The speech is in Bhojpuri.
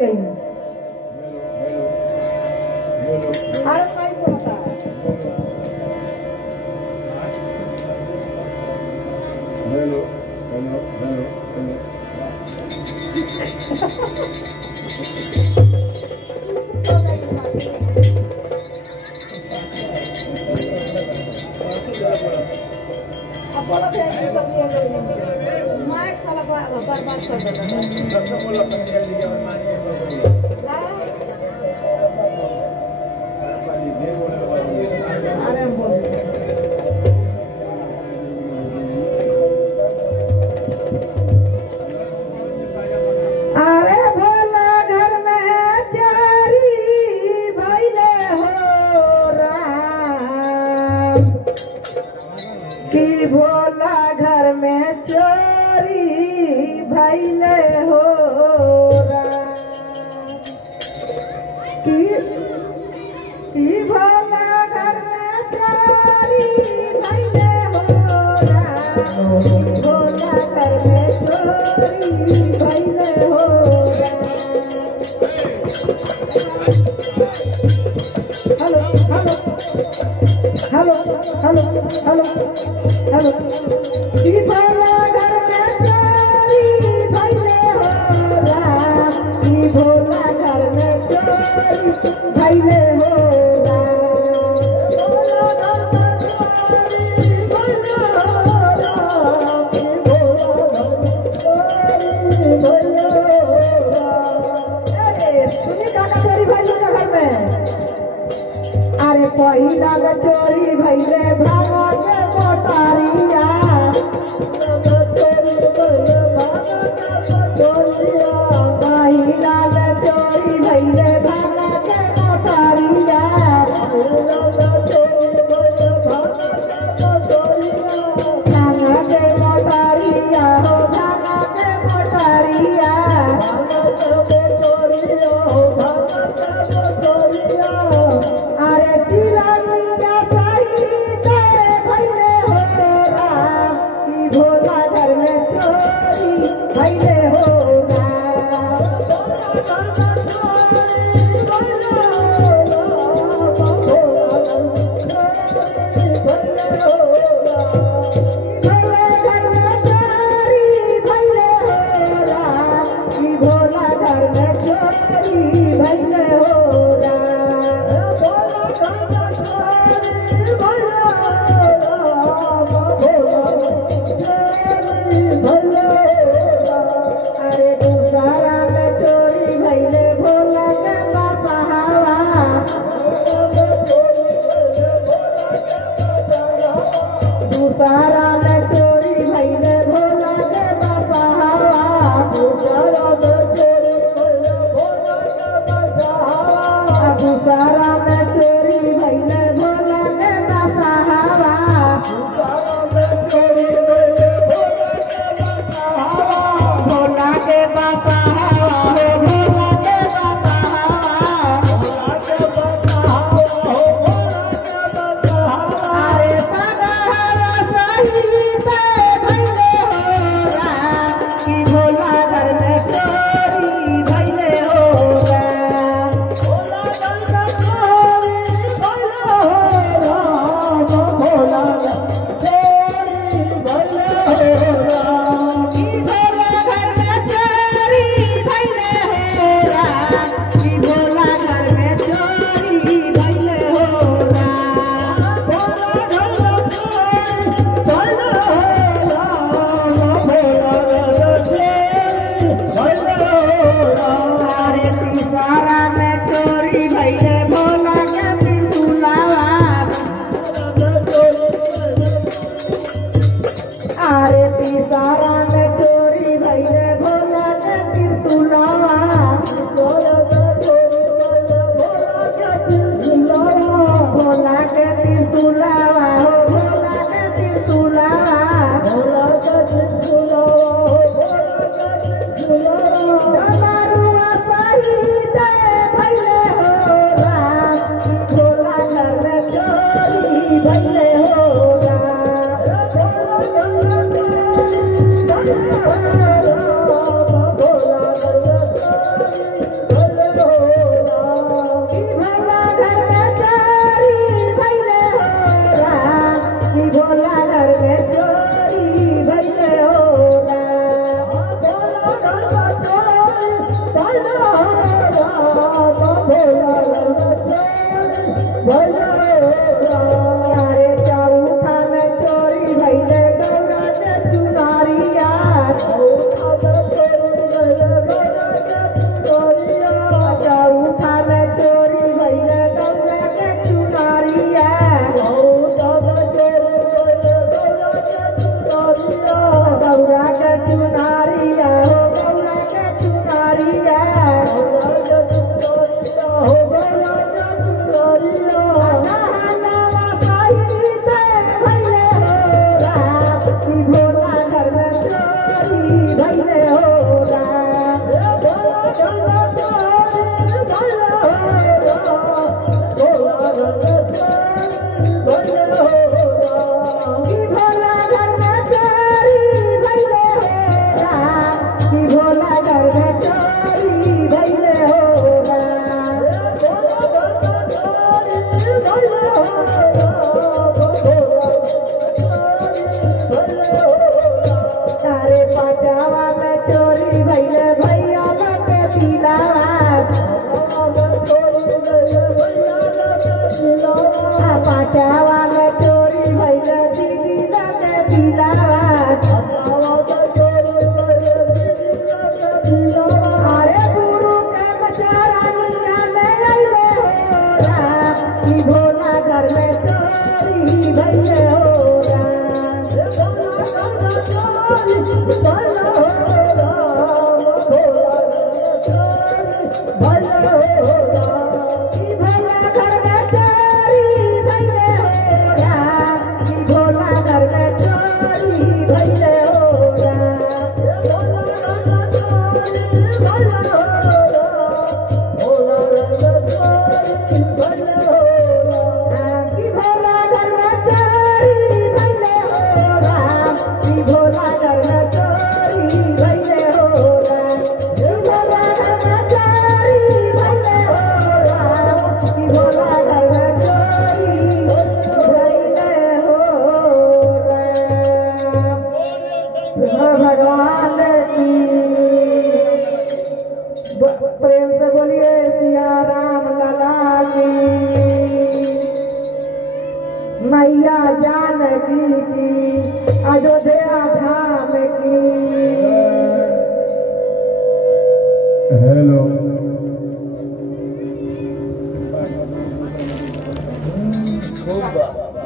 अरे नहीं बोलता हेलो हेलो हेलो हेलो अब बोला थे माइक साला बर्बाद कर देता है सबसे बोला पंचायत जी और मानिए अरे बोल अरे भोला घर में चारी भैले हो राम कि भोला घर में चोरी भैले हो राम कि भोला घर में चोरी भैले हो राम भोला घर में चोरी भैले हो Ram hello hello hello hello hello hello कि भोला घर में चोरी भैले हो राम कि भोला घर में चोरी भैले हो राम भोला घर में चोरी भैले हो राम कि भोला घर में चोरी भैले हो राम अरे सुनी काका चोरी भैले घर में अरे पहिला चोरी भैले भागत मोटारिया पहिला चोरी भैले भागत मोटारिया भागत मोटारिया हो भागत मोटारिया अरे चिला मैया सहित भैले हो राम कि भोला घर में चोरी भैले हो भोला घर में चोरी भैले हो अरे दूसरा में चोरी भैले भोला के बसहावा दूसरा में चोरी भैले भोला के बसहावा दूसरा में चोरी भैले भोला के बसहावा भोला के बसहावा भोला के अरे पगहर सहित भैले हो राम कि भोला घर में चोरी भैले हो राम भोला घर में चोरी भैले हो राम भोला चोरी भैले हो राम कि भोला घर में चोरी भैले हो राम कि भोला घर में चोरी भैले हो राम भोला घर में चोरी भैले हो राम भोला घर में चोरी भैले हो राम अरे तीसरा में चोरी भैले भोला के त्रिशूलवा अरे तीसरा में चोरी भैले भोला के त्रिशूलवा भोला के त्रिशूलवा हो भोला के त्रिशूलवा डमरुआ सहित भैले हो अरे चौथा में चोरी भइले गौरा के चुनारिया चौथा में चोरी भइले गौरा के चुनारिया गौरा के चुनारिया हो गौरा के चुनारिया भोला घर में चोरी भइले हो भोला घर में चोरी भइले हो भोला घर में चोरी भइले हो तारे पाचावा में चोरी भइले भैया के दिलावा पाचावा में चोरी भइले दीदी के दिलावा अरे गुरु के बचारानिया में अइले हो भोला घर में चोरी भइले हो भोला घर में चोरी भइले हो भोला घर में चोरी भइले हो भोला घर में चोरी भइले हो भोला घर में चोरी भइले हो भोला घर में चोरी भइले हो भोला घर में चोरी भइले हो भगवान की प्रेम से बोलिए सिया राम लला की मैया जानकी की अयोध्या धाम की हेलो खूब